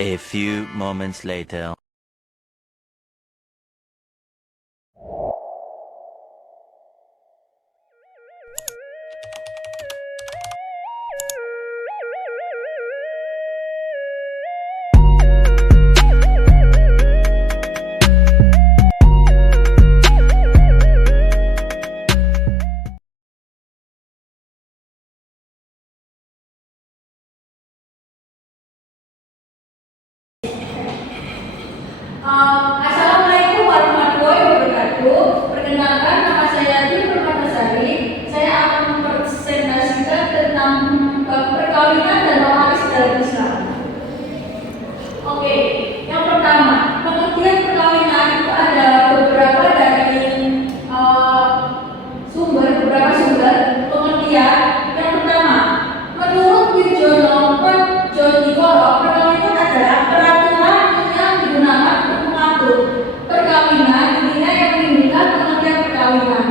A few moments later. Assalamualaikum warahmatullahi wabarakatuh. Perkenalkan, nama saya Dwi Permatasari. Saya akan mempresentasikan tentang perkawinan dan waris dalam Islam. Oke, yang pertama, pengertian perkawinan itu ada beberapa sumber pengertian. Yang pertama, menurut Wirjono Pardjonikoro, perkawinan adalah peraturan yang digunakan untuk mengatur perkawinan dunia yang menimbulkan pengertian perkawinan.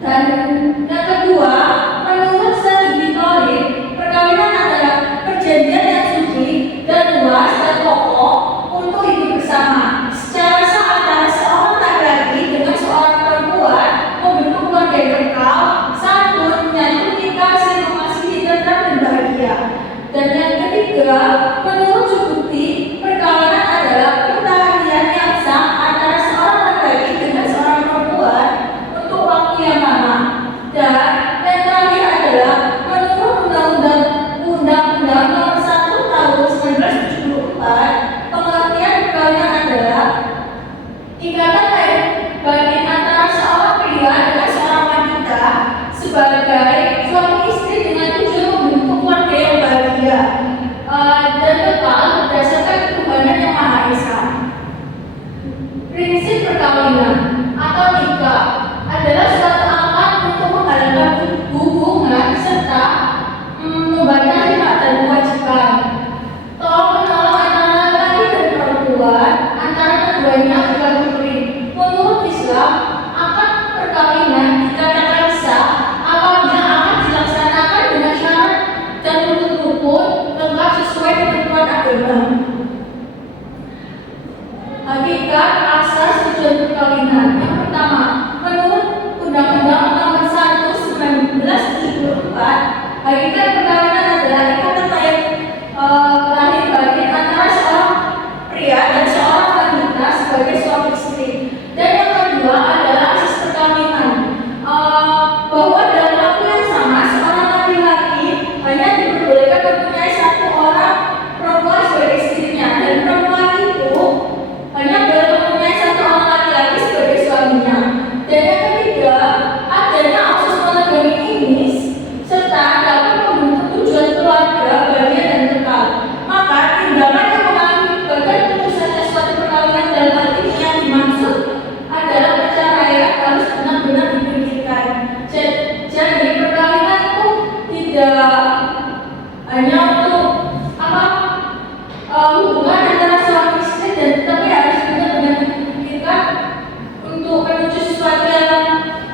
Dan yang kedua, menurut Sayyidi Tholib, perkawinan adalah perjanjian yang suci dan luas dan kokoh untuk hidup bersama secara sah antara seorang laki-laki dengan seorang perempuan membentuk keluarga yang kekal, santun, menyantuni, kasih, mengasihi, tentram, dan bahagia. Dan yang ketiga, menurut Subukti, perkawinan adalah pertalian yang sah antara seorang laki-laki dengan seorang perempuan untuk waktu yang lama. Dan yang terakhir adalah menurut Undang-Undang Nomor 1 Tahun 1974, pengertian perkawinan adalah ikatan lahir batin antara seorang pria dengan seorang wanita sebagai suami istri dengan tujuan membentuk keluarga yang bahagia dan kekal berdasarkan ketuhanan yang Maha Esa. Prinsip perkawinan atau nikah adalah suatu akad untuk menghalalkan hubungan serta membatasi hak dan kewajiban. Tolong menolong antara laki-laki dan perempuan, antara keduanya agar berdiri. Menurut Islam, akad perkawinan dikatakan sah apabila akad dilaksanakan dengan syarat dan rukun-rukun lengkap sesuai ketentuan agama. Hakikat asas tujuan perkawinan. Yang pertama, menurut Undang-Undang Nomor 1 1974, hakikat perkawinan adalah ikatan lahir batin antara seorang pria dan seorang wanita sebagai suami istri. Dan yang kedua adalah asas perkawinan, bahwa dalam waktu yang sama seorang laki-laki hanya diperbolehkan mempunyai satu orang perempuan sebagai istrinya, dan perempuan itu hanya boleh mempunyai satu orang laki-laki sebagai suaminya. Dan yang ketiga, adanya asas monogami ini serta dapat membentuk tujuan keluarga bahagia dan kekal. Maka tindakan yang mengakibatkan putusnya suatu perkawinan dalam arti yang dimaksud adalah perceraian harus benar-benar dipikirkan. Jadi perkawinan itu tidak hanya untuk hubungan antara suami istri, dan tetapi harus benar-benar dipikirkan untuk menuju sesuatu yang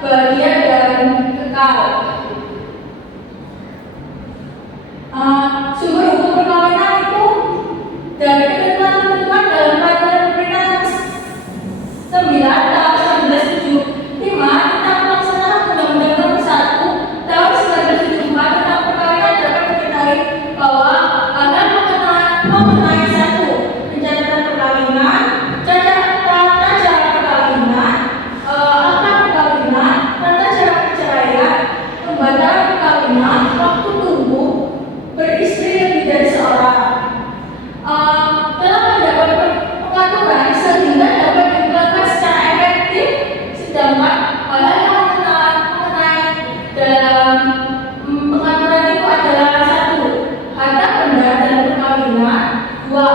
bahagia dan kekal. Sumber hukum perkawinan itu dari ketentuan-ketentuan dalam Peraturan Pemerintah 9 tahun 1975 tentang pelaksanaan Undang-Undang Nomor 1 tahun 1974 tentang perkawinan dapat diketahui bahwa agar mengenai satu, pencatatan perkawinan, tata cara perkawinan, akad perkawinan, tata cara perceraian, pembatalan perkawinan, waktu tunggu, beristri lebih dari seorang, telah mendapat pengaturan sehingga dapat diterapkan secara efektif. Sedangkan hal yang mengenai dalam pengaturan itu adalah satu, harta benda dalam perkawinan, dua,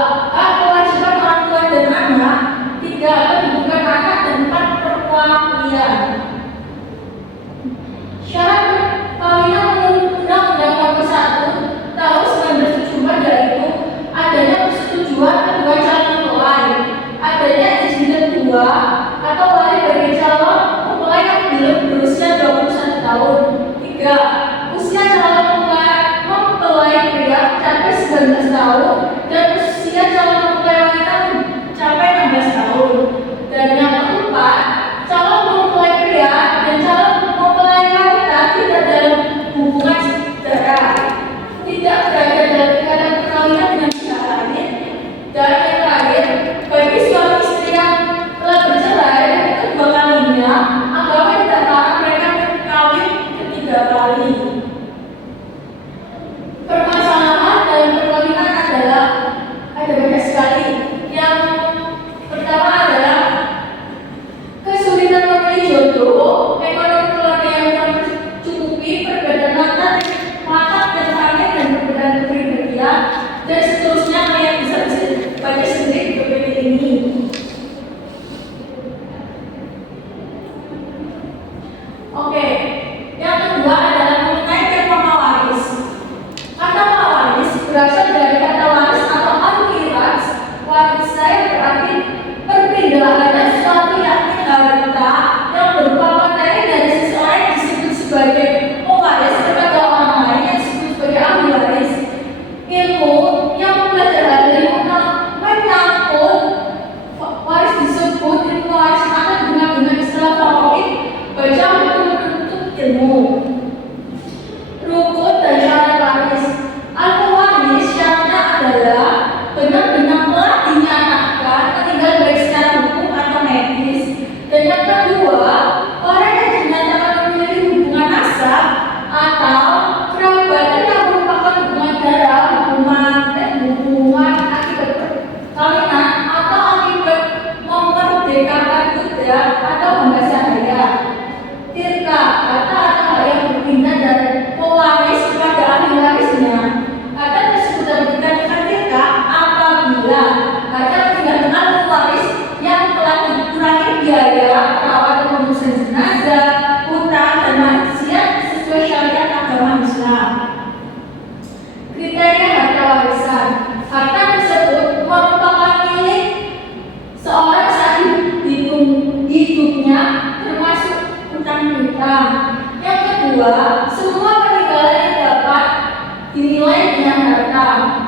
semua peninggalan yang dapat dinilai dengan harta.